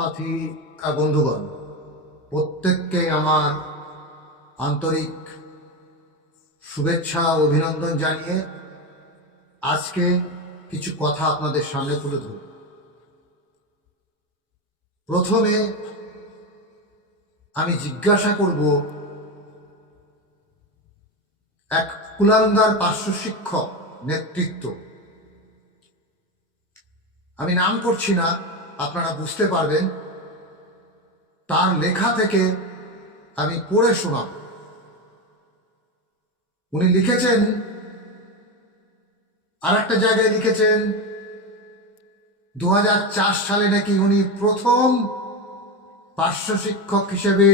সাথী বন্ধুগণ, প্রত্যেককে আমার আন্তরিক শুভেচ্ছা ও অভিনন্দন জানিয়ে আজকে কিছু কথা আপনাদের সামনে তুলে ধরব। প্রথমে আমি জিজ্ঞাসা করব, এক কুলাঙ্গার পার্শ্ব শিক্ষক নেতৃত্ব, আমি নাম করছি না, আপনারা বুঝতে পারবেন, তার লেখা থেকে আমি পড়ে শোনাব। উনি লিখেছেন, আর একটা জায়গায় লিখেছেন 2004 সালে নাকি উনি প্রথম পার্শ্ব শিক্ষক হিসেবে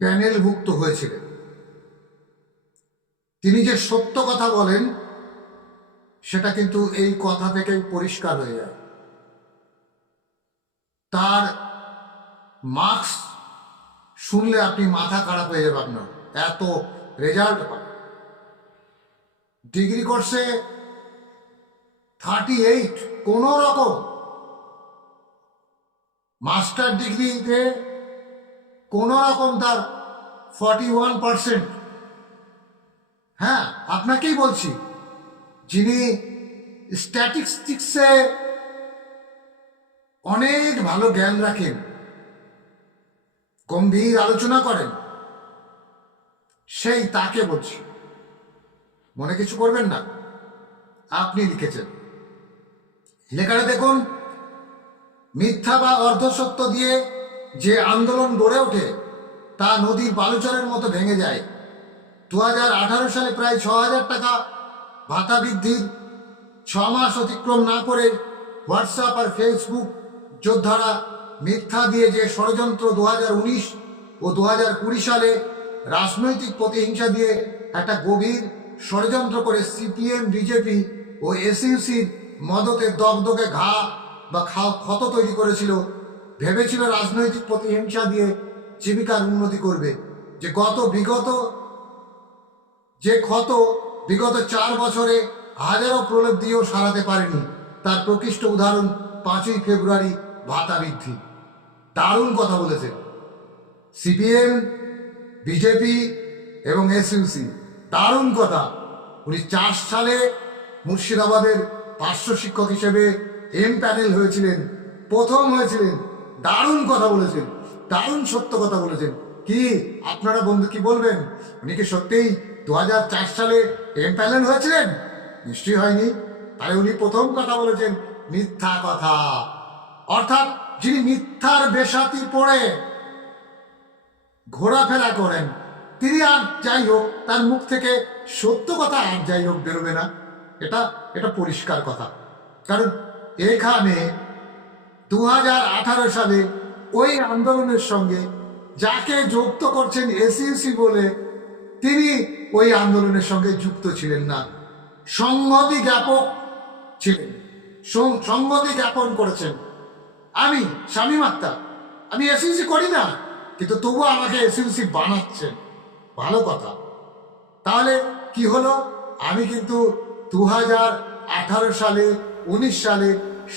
প্যানেলভুক্ত হয়েছিলেন। তিনি যে সত্য কথা বলেন সেটা কিন্তু এই কথা থেকেই পরিষ্কার হয়ে যায়। তার মার্কস শুনলে আপনি মাথা খারাপ হয়ে যাবেন না, এত রেজাল্ট পান। ডিগ্রি কোর্সে 38 কোন রকম, মাস্টার ডিগ্রিতে কোন রকম তার 41%। হ্যাঁ, আপনাকেই বলছি, যিনি স্ট্যাটিস্টিক্সে অনেক ভালো জ্ঞান রাখেন, গম্ভীর আলোচনা করেন, সেই তাকে বলছি, মনে কিছু করবেন না। আপনি লিখেছেন, লেখাটা দেখুন, মিথ্যা বা অর্ধসত্য দিয়ে যে আন্দোলন গড়ে ওঠে তা নদীর বালুচরের মতো ভেঙে যায়। 2018 সালে প্রায় 6,000 টাকা ভাতা বৃদ্ধির 6 মাস অতিক্রম না করে হোয়াটসঅ্যাপ আর ফেসবুক যোদ্ধারা মিথ্যা দিয়ে যে ষড়যন্ত্র 2019 ও 2020 সালে রাজনৈতিক প্রতিহিংসা দিয়ে একটা গভীর ষড়যন্ত্র করে সিপিএম, বিজেপি ও এসইউসির মদতে দগদগে ঘা বা ক্ষত তৈরি করেছিল, ভেবেছিল রাজনৈতিক প্রতিহিংসা দিয়ে জীবিকার উন্নতি করবে, যে বিগত 4 বছরে হাজারো প্রলেপ দিয়েও সারাতে পারেনি। তার প্রকৃষ্ট উদাহরণ 5ই ফেব্রুয়ারি ভাতা বৃদ্ধি। দারুণ কথা বলেছেন সিপিএম, বিজেপি এবং এসইউসি, দারুণ কথা। উনি 4 সালে মুর্শিদাবাদের পার্শ্ব শিক্ষক হিসেবে প্যানেল হয়েছিলেন, প্রথম হয়েছিলেন। দারুণ কথা বলেছেন, দারুণ সত্য কথা বলেছেন। কি আপনারা বন্ধু কি বলবেন, উনি কি সত্যিই 2004 সালে প্যানেল হয়েছিলেন? নিশ্চয়ই হয়নি। তাই উনি প্রথম কথা বলেছেন মিথ্যা কথা, অর্থাৎ যিনি মিথ্যার বেশাতি পড়ে ঘোরাফেরা করেন, তিনি আর যাই হোক তার মুখ থেকে সত্য কথা আর যাই হোক বেরোবে না, এটা পরিষ্কার কথা। কারণ এখানে 2018 সালে ওই আন্দোলনের সঙ্গে যাকে যুক্ত করছেন এসইউসি বলে, তিনি ওই আন্দোলনের সঙ্গে যুক্ত ছিলেন না, সংহতি জ্ঞাপক ছিলেন, সংহতি জ্ঞাপন করেছেন। আমি শামীম আক্তার, আমি এসইউসি করি না, কিন্তু তবুও আমাকে এসইউসি বানাচ্ছেন, ভালো কথা। তাহলে কি হলো, আমি কিন্তু 2018 সালে 19 সালে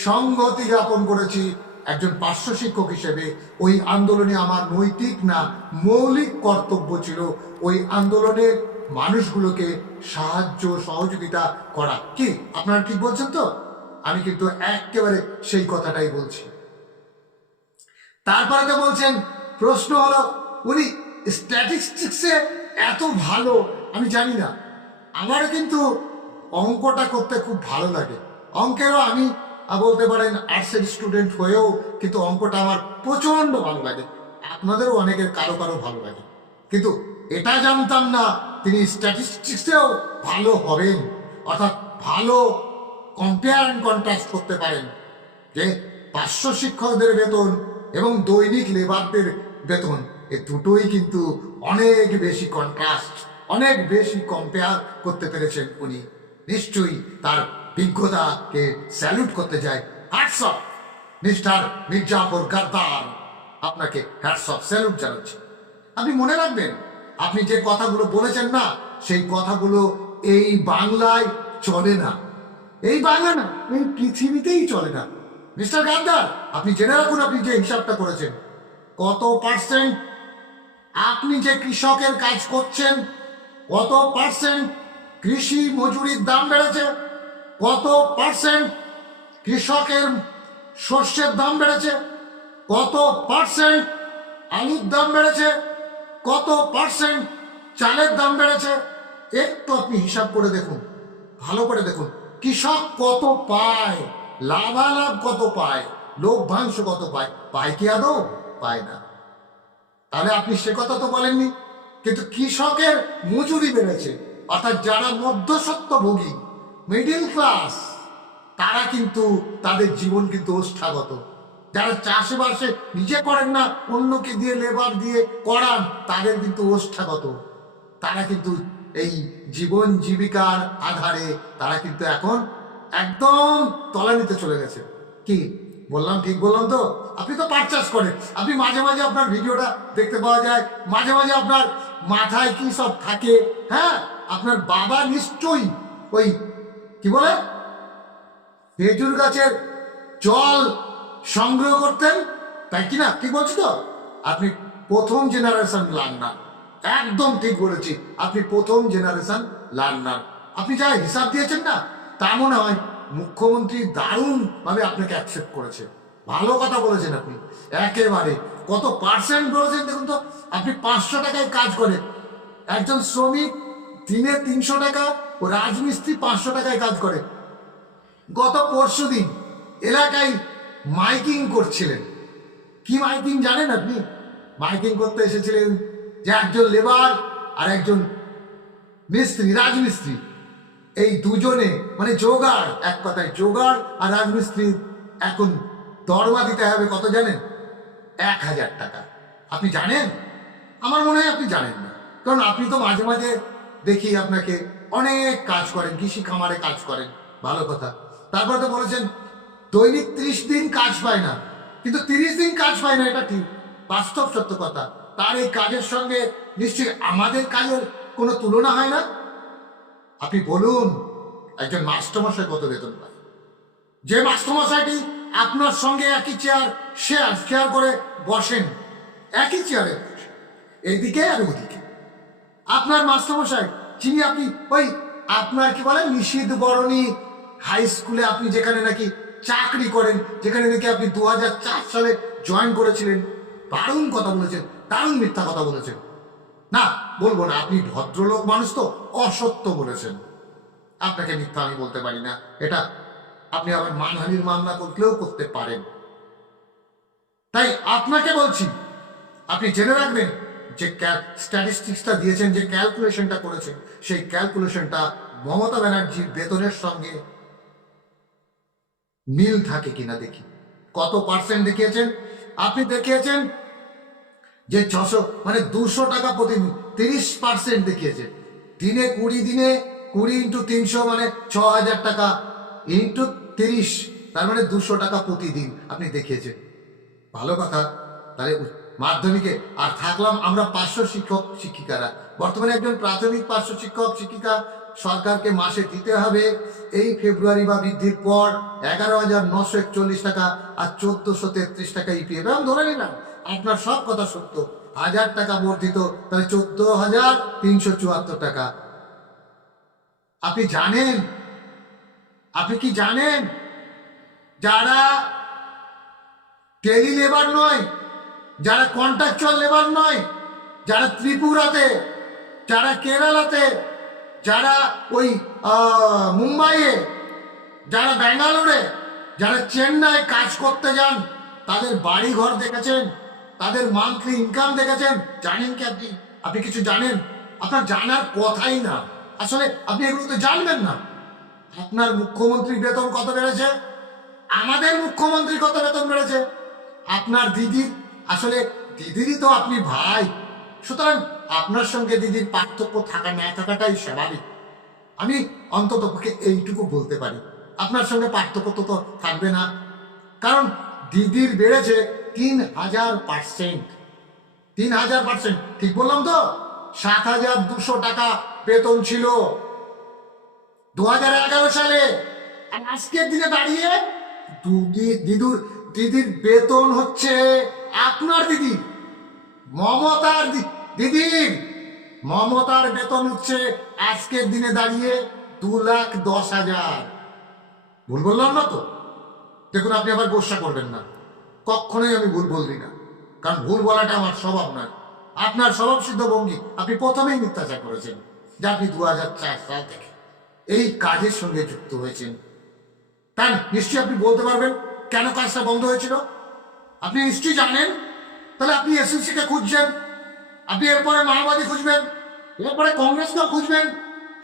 সংহতি জ্ঞাপন করেছি একজন পার্শ্ব শিক্ষক হিসেবে। ওই আন্দোলনে আমার নৈতিক না মৌলিক কর্তব্য ছিল ওই আন্দোলনের মানুষগুলোকে সাহায্য সহযোগিতা করা। কি আপনারা ঠিক বলছেন তো? আমি কিন্তু একেবারে সেই কথাটাই বলছি। তারপরে তো বলছেন, প্রশ্ন হলো উনি স্ট্যাটিস্টিক্সে এত ভালো, আমি জানি না। আমারও কিন্তু অঙ্কটা করতে খুব ভালো লাগে, অঙ্কেরও আমি বলতে পারেন আর্টসের স্টুডেন্ট হয়েও কিন্তু অঙ্কটা আমার প্রচন্ড ভালো লাগে, আপনাদেরও অনেকের কারো ভালো লাগে। কিন্তু এটা জানতাম না তিনি স্ট্যাটিস্টিক্সেও ভালো হবেন, অর্থাৎ ভালো কম্পেয়ার অ্যান্ড কন্ট্রাস্ট করতে পারেন, যে পার্শ্ব শিক্ষকদের বেতন এবং দৈনিক লেবারদের বেতন, এ দুটোই কিন্তু অনেক বেশি কন্ট্রাস্ট, অনেক বেশি কম্পেয়ার করতে পেরেছেন উনি। নিশ্চয়ই তার বিজ্ঞতাকে স্যালুট করতে যায়। হ্যাটস অফ মিস্টার মির্জাফর গাদ্দার, আপনাকে হ্যাটস অফ, স্যালুট জানাচ্ছি। আপনি মনে রাখবেন, আপনি যে কথাগুলো বলেছেন না, সেই কথাগুলো এই বাংলায় চলে না, এই বাংলা না, এই পৃথিবীতেই চলে না। মিস্টার গাদ্দার, আপনি জেনে রাখুন আপনি যে হিসাবটা করেছেন, কত পার্সেন্ট আপনি যে কৃষকের কাজ করছেন, কত পার্সেন্ট কৃষি মজুরির দাম বেড়েছে, কত পার্সেন্ট কৃষকের শস্যের দাম বেড়েছে, কত পার্সেন্ট আলুর দাম বেড়েছে, কত পার্সেন্ট চালের দাম বেড়েছে। একটু আপনি হিসাব করে দেখুন, ভালো করে দেখুন, কৃষক কত পায়, লাভালাভ কত পায়, লভ্যাংশ কত পায়, পায় কি আদৌ? পায় না। তাহলে আপনি সে কথা তো বলেননি। কিন্তু কৃষকের মজুরি বেড়েছে, অর্থাৎ যারা মধ্যস্বত্বভোগী, মিডিল ক্লাস, তারা কিন্তু তাদের জীবন কিন্তু ওষ্ঠাগত। যারা চাষবাসে নিজে করেন না, অন্যকে দিয়ে লেবার দিয়ে করান, তাদের কিন্তু ওষ্ঠাগত। তারা কিন্তু এই জীবন জীবিকার আধারে তারা কিন্তু এখন একদম তলানিতে চলে গেছে। কি বললাম, ঠিক বললাম তো? আপনি তো পাট চাষ করেন, আপনি মাঝে মাঝে আপনার ভিডিওটা দেখতে পাওয়া যায়, মাঝে মাঝে আপনার মাথায় কি সব থাকে। হ্যাঁ, আপনার বাবা নিশ্চয়ই ওই কি বলে খেজুর গাছের জল সংগ্রহ করতেন, তাই কি না? ঠিক বলছি তো? আপনি প্রথম জেনারেশন লার্নার, একদম ঠিক বলেছি, আপনি প্রথম জেনারেশন লার্নার। আপনি যা হিসাব দিয়েছেন না, তা মনে হয় মুখ্যমন্ত্রী দারুণ ভাবে আপনাকে অ্যাকসেপ্ট করেছে। ভালো কথা বলেছেন আপনি, একেবারে। কত পার্সেন্ট বলেছেন দেখুন তো। আপনি 500 টাকায় কাজ করেন, একজন শ্রমিক দিনে 300 টাকা, ও রাজমিস্ত্রি 500 টাকায় কাজ করে। গত পরশুদিন এলাকায় মাইকিং করছিলেন। কি মাইকিং জানেন আপনি? মাইকিং করতে এসেছিলেন যে একজন লেবার আর একজন মিস্ত্রি, রাজমিস্ত্রি, এই দুজনে মানে জোগাড়, এক কথায় জোগাড় আর রাজমিস্ত্রি এখন দরমা দিতে হবে কত জানেন? 1000 টাকা। আপনি জানেন? আমার মনে হয় আপনি জানেন না, কারণ আপনি তো মাঝে মাঝে দেখি আপনাকে অনেক কাজ করেন, কৃষি খামারে কাজ করেন, ভালো কথা। তারপরে তো বলেছেন দৈনিক 30 দিন কাজ পায় না, কিন্তু 30 দিন কাজ পায় না, এটা ঠিক, বাস্তব সত্য কথা। তার এই কাজের সঙ্গে নিশ্চয়ই আমাদের কাজের কোনো তুলনা হয় না। আপনি বলুন, একজন মাস্টারমশাই কত বেতন পায়? যে মাস্টারমশাইটি আপনার সঙ্গে একই চেয়ার শেয়ার করে বসেন, একই চেয়ারে বসেন, এদিকে আর ওদিকে, আপনার মাস্টারমশাই যিনি আপনি ওই আপনার কি বলেন নিশীথ বরণী হাই স্কুলে আপনি যেখানে নাকি চাকরি করেন, যেখানে নাকি আপনি 2004 সালে জয়েন করেছিলেন, দারুণ কথা বলেছেন, দারুণ মিথ্যা কথা বলেছেন। না, বলবো না, আপনি ভদ্রলোক মানুষ তো, অসত্য বলেছেন। আপনাকে মিথ্যা আমি বলতে পারি না, এটা আপনি আবার মানহানির মামলা করলেও করতে পারেন। তাই আপনাকে বলছি, আপনি জেনে রাখবেন যে স্ট্যাটিস্টিক্সটা দিয়েছেন, যে ক্যালকুলেশনটা করেছেন, সেই ক্যালকুলেশনটা মমতা ব্যানার্জির বেতনের সঙ্গে মিল থাকে কিনা দেখি। কত পার্সেন্ট দেখিয়েছেন? আপনি দেখিয়েছেন যে 600 মানে 200 টাকা প্রতিদিন, 30% দেখিয়েছে। দিনে 20 দিনে 20 ইন্টু 300 মানে 6000 টাকা ইন্টু 30, তার মানে 200 টাকা প্রতিদিন আপনি দেখিয়েছেন। ভালো কথা। তাহলে মাধ্যমিকে আর থাকলাম আমরা 500 শিক্ষক শিক্ষিকারা, বর্তমানে একজন প্রাথমিক 500 শিক্ষক শিক্ষিকা সরকারকে মাসে দিতে হবে এই ফেব্রুয়ারি বা বৃদ্ধির পর 11,941 টাকা, আর 1433 টাকা ইপিএফ। আমি ধরে নিলাম আপনার সব কথা সত্য, 1000 টাকা বর্ধিত, তাহলে 14,374 টাকা। আপনি জানেন, আপনি কি জানেন যারা টেলি লেবার নয়, যারা কন্ট্রাকচুয়াল লেবার নয়, যারা ত্রিপুরাতে, যারা কেরালাতে, যারা ওই মুম্বাইয়ে, যারা ব্যাঙ্গালোরে, যারা চেন্নাই কাজ করতে যান, তাদের বাড়ি ঘর দেখেছেন, তাদের মান্থলি ইনকাম দেখেছেন? জানেন কি আপনি? আপনি কিছু জানেন? আপনার জানার কথাই না, আসলে আপনি এগুলো তো জানবেন না। আপনার মুখ্যমন্ত্রীর বেতন কত বেড়েছে? আমাদের মুখ্যমন্ত্রী কত বেতন বেড়েছে? আপনার দিদির, আসলে দিদিরই তো আপনি ভাই, সুতরাং আপনার সঙ্গে দিদির পার্থক্য থাকা না থাকাটাই স্বাভাবিক। আমি অন্তত পক্ষে এইটুকু বলতে পারি, আপনার সঙ্গে পার্থক্য তো থাকবে না, কারণ দিদির বেড়েছে 3000%। 3000%, ঠিক বললাম তো? 7200 টাকা বেতন ছিল 2011 সালে, আর আজকের দিনে দাঁড়িয়ে দিদির বেতন হচ্ছে আপনার দিদি দিদির মমতার বেতন হচ্ছে আজকের দিনে দাঁড়িয়ে 2,10,000। ভুল বললাম না তো? দেখুন, আপনি আবার গোসা করবেন না, কখনোই আমি ভুল বলছি না, কারণ ভুল বলাটা আমার স্বভাব নয়। আপনার স্বভাব সিদ্ধ ভঙ্গি, আপনি প্রথমেই মিথ্যাচার করেছেন যে আপনি 2004 সাল থেকে এই কাজের সঙ্গে যুক্ত হয়েছেন। তাই নিশ্চয়ই আপনি বলতে পারবেন কেন কাজটা বন্ধ হয়েছিল। আপনি নিশ্চয়ই জানেন। তাহলে আপনি এসএসসি কে খুঁজছেন, আপনি এরপরে মাওবাদী খুঁজবেন, এরপরে কংগ্রেসকেও খুঁজবেন।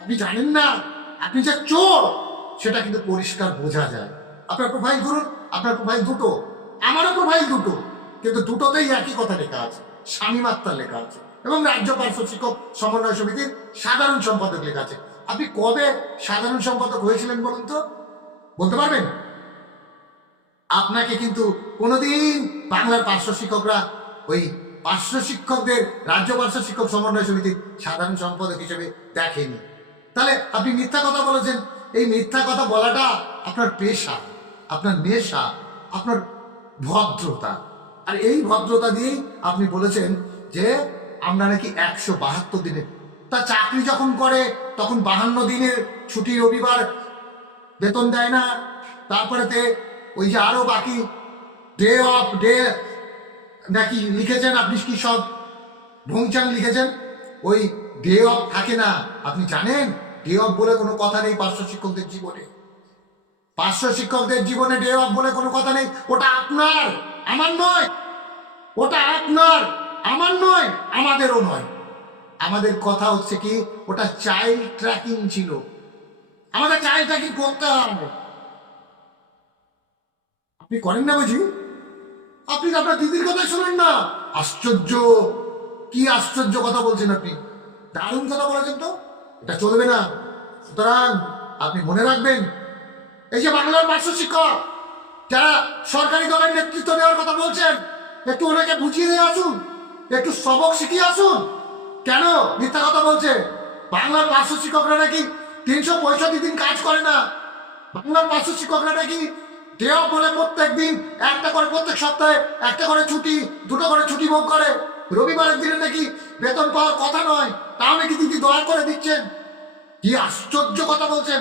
আপনি জানেন না আপনি যে চোর, সেটা কিন্তু পরিষ্কার বোঝা যায়। আপনার প্রোফাইল ধরুন, আপনার প্রোফাইল দুটো, আমারও প্রোফাইল দুটো, কিন্তু দুটোতেই একই কথা লেখা আছে, শামীম আক্তার লেখা আছে, এবং রাজ্য পার্শ্ব শিক্ষক সমন্বয় সমিতির সাধারণ সম্পাদক লেখা আছে। আপনি কবে সাধারণ সম্পাদক হয়েছিলেন বলুন তো, বলতে পারবেন? আপনাকে কিন্তু কোনোদিন বাংলার পার্শ্ব শিক্ষকরা ওই পার্শ্ব শিক্ষকদের রাজ্য পার্শ্ব শিক্ষক সমন্বয় সমিতির সাধারণ সম্পাদক হিসেবে দেখেনি। তাহলে আপনি মিথ্যা কথা বলেছেন। এই মিথ্যা কথা বলাটা আপনার পেশা, আপনার নেশা, আপনার ভদ্রতা। আর এই ভদ্রতা দিয়েই আপনি বলেছেন যে আমরা নাকি 172 দিনে, তা চাকরি যখন করে তখন 52 দিনের ছুটি, রবিবার বেতন দেয় না। তারপরেতে ওই যে আরো বাকি ডে অফ ডে নাকি লিখেছেন আপনি, কি সব ভংচাং লিখেছেন, ওই ডে অফ থাকে না। আপনি জানেন ডে অফ বলে কোনো কথা নেই পার্শ্ব শিক্ষকদের জীবনে। পার্শ্ব শিক্ষকদের জীবনে ডে অফ বলে কোনো কথা নেই। ওটা আপনার, আমার নয়। ওটা আপনার, আমার নয়, আমাদেরও নয়। আমাদের কথা হচ্ছে কি, ওটা চাইল্ড ট্র্যাকিং ছিল। আমাদের চাইল্ড ট্র্যাকিং করতে হবে। আপনি করেন না বুঝি? আপনি আপনার দিদির কথাই শোনেন না। আশ্চর্য, কি আশ্চর্য কথা বলছেন আপনি। দারুণ কথা বলেছেন তো, এটা চলবে না। সুতরাং আপনি মনে রাখবেন, এই যে বাংলার পার্শ্ব শিক্ষক যারা সরকারি দলের নেতৃত্ব দেওয়ার কথা বলছেন, একটু ওনাকে বুঝিয়ে দিয়ে আসুন, একটু সবক শিখিয়ে আসুন। কেন মিথ্যা কথা বলছে? বাংলার পার্শ্ব শিক্ষকরা নাকি 365 দিন কাজ করে না। বাংলার পার্শ্ব শিক্ষকরা নাকি ডে অফ বলে প্রত্যেক দিন একটা করে, প্রত্যেক সপ্তাহে একটা করে ছুটি, দুটো করে ছুটি ভোগ করে। রবিবারের দিনে নাকি বেতন পাওয়ার কথা নয়, তাও নাকি দিদি দয়া করে দিচ্ছেন। কি আশ্চর্য কথা বলছেন।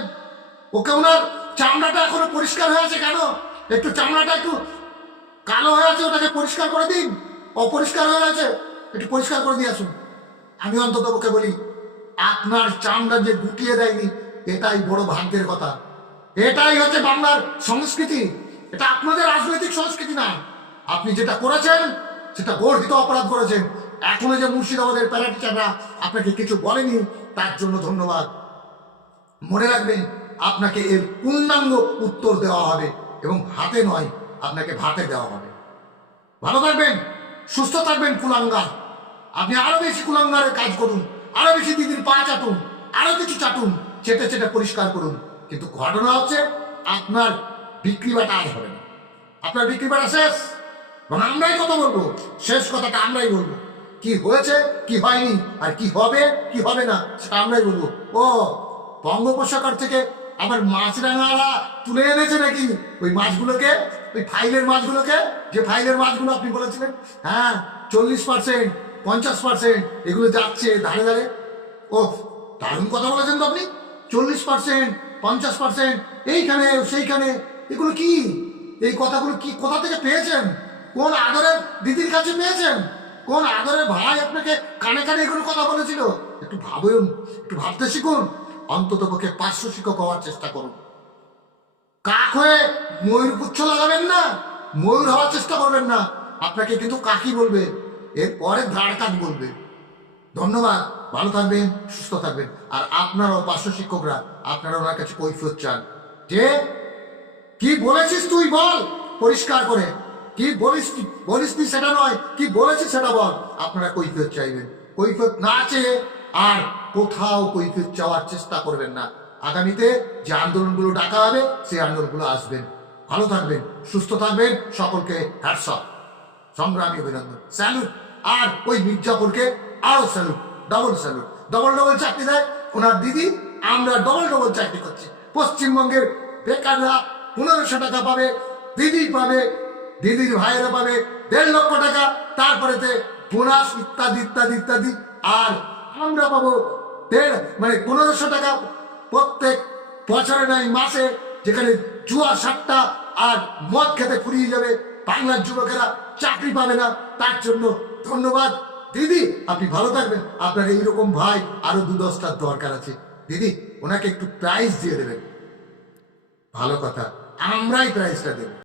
ওকে ওনার চামড়াটা এখনো পরিষ্কার হয়ে আছে কেন? একটু চামড়াটা একটু কালো হয়ে আছে, ওটাকে পরিষ্কার করে দিন। অপরিষ্কার হয়ে আছে, একটু পরিষ্কার করে দিয়ে আসুন। আমি অন্তত ওকে বলি, আপনার চামড়া যে গুটিয়ে দেয়নি, এটাই বড় ভাগ্যের কথা। এটাই হচ্ছে বাংলার সংস্কৃতি। এটা আপনাদের রাজনৈতিক সংস্কৃতি না। আপনি যেটা করেছেন সেটা গর্হিত অপরাধ করেছেন। এখনো যে মুর্শিদাবাদের প্যারা টিচাররা আপনাকে কিছু বলেনি, তার জন্য ধন্যবাদ। মনে রাখবেন, আপনাকে এর পূর্ণাঙ্গ উত্তর দেওয়া হবে, এবং হাতে নয়, আপনাকে ভাতে দেওয়া হবে। ভালো থাকবেন, সুস্থ থাকবেন কুলাঙ্গার। আপনি আরো বেশি কুলাঙ্গারের কাজ করুন, আরো বেশি দিদির পা চাটুন, আরো কিছু চাটুন, চেটে চেটে পরিষ্কার করুন। কিন্তু ঘটনা হচ্ছে আপনার বিক্রি বাটা আর হবে না। আপনার বিক্রি বাটা শেষ, এবং আমরাই কথা বলবো। শেষ কথাটা আমরাই বলবো। কি হয়েছে, কি হয়নি, আর কি হবে, কি হবে না, সেটা আমরাই বলবো। ও বঙ্গোপসাগর থেকে আবার মাছরাঙারা তুলে এনেছে নাকি ওই মাছগুলোকে, ওই ফাইলের মাছগুলোকে, যে ফাইলের মাছগুলো আপনি বলেছিলেন, হ্যাঁ 40%, 50% এগুলো যাচ্ছে ধারে ধারে। ও দারুণ কথা বলেছেন তো আপনি। 40%, 50% এইখানে সেইখানে, এগুলো কি? এই কথাগুলো কি, কোথা থেকে পেয়েছেন? কোন আদরের দিদির কাছে পেয়েছেন? কোন আদরের ভাই আপনাকে কানে কানে এগুলো কথা বলেছিল? একটু ভাবুন, একটু ভাবতে শিখুন। অন্তত পক্ষে পার্শ্ব শিক্ষক হওয়ার চেষ্টা করুন। কাক হয়ে ময়ূর পুচ্ছ লাগাবেন না, ময়ূর হওয়ার চেষ্টা করবেন না। আপনাকে কিন্তু কাকি বলবে, এরপরে ধাড় কাক বলবে। ধন্যবাদ, ভালো থাকবেন, সুস্থ থাকবেন। আর আপনারাও পার্শ্ব শিক্ষকরা, আপনারা ওনার কাছে কৈফিয়ত চান যে কি বলেছিস তুই বল পরিষ্কার করে, কি বলিসনি সেটা নয়, কি বলেছিস সেটা বল। আপনারা কৈফিয়ত চাইবেন। কৈফিয়ত না চেয়ে আর কোথাও কৈফিয়ত চাওয়ার চেষ্টা করবেন না। আগামীতে যে আন্দোলনগুলো ডাকা হবে, সেই আন্দোলনগুলো আসবেন। ভালো থাকবেন, সুস্থ থাকবেন। সকলকে হ্যাটস অফ, সংগ্রামী অভিনন্দন, স্যালুট। আর ওই মির্জাপুরকে আরো salute, double salute. Double double চাকরি দেয় ওনার দিদি, আমরা ডবল ডবল চাকরি করছি। পশ্চিমবঙ্গের বেকাররা 1500 টাকা পাবে, দিদি পাবে, দিদির ভাইয়েরা পাবে 1.5 লক্ষ টাকা, তারপরেতে বোনাস ইত্যাদি ইত্যাদি ইত্যাদি। আর আমরা পাবো 1500 টাকা প্রত্যেক বছরে নয় মাসে, যেখানে জুয়া সাতটা আর মদ খেতে ফুরিয়ে যাবে, বাংলার যুবকেরা চাকরি পাবে না। তার জন্য ধন্যবাদ দিদি, আপনি ভালো থাকবেন। আপনার এইরকম ভাই আরো 2-10টার দরকার আছে দিদি, ওনাকে একটু প্রাইজ দিয়ে দেবেন। ভালো কথা, আমরাই প্রাইজটা দেব।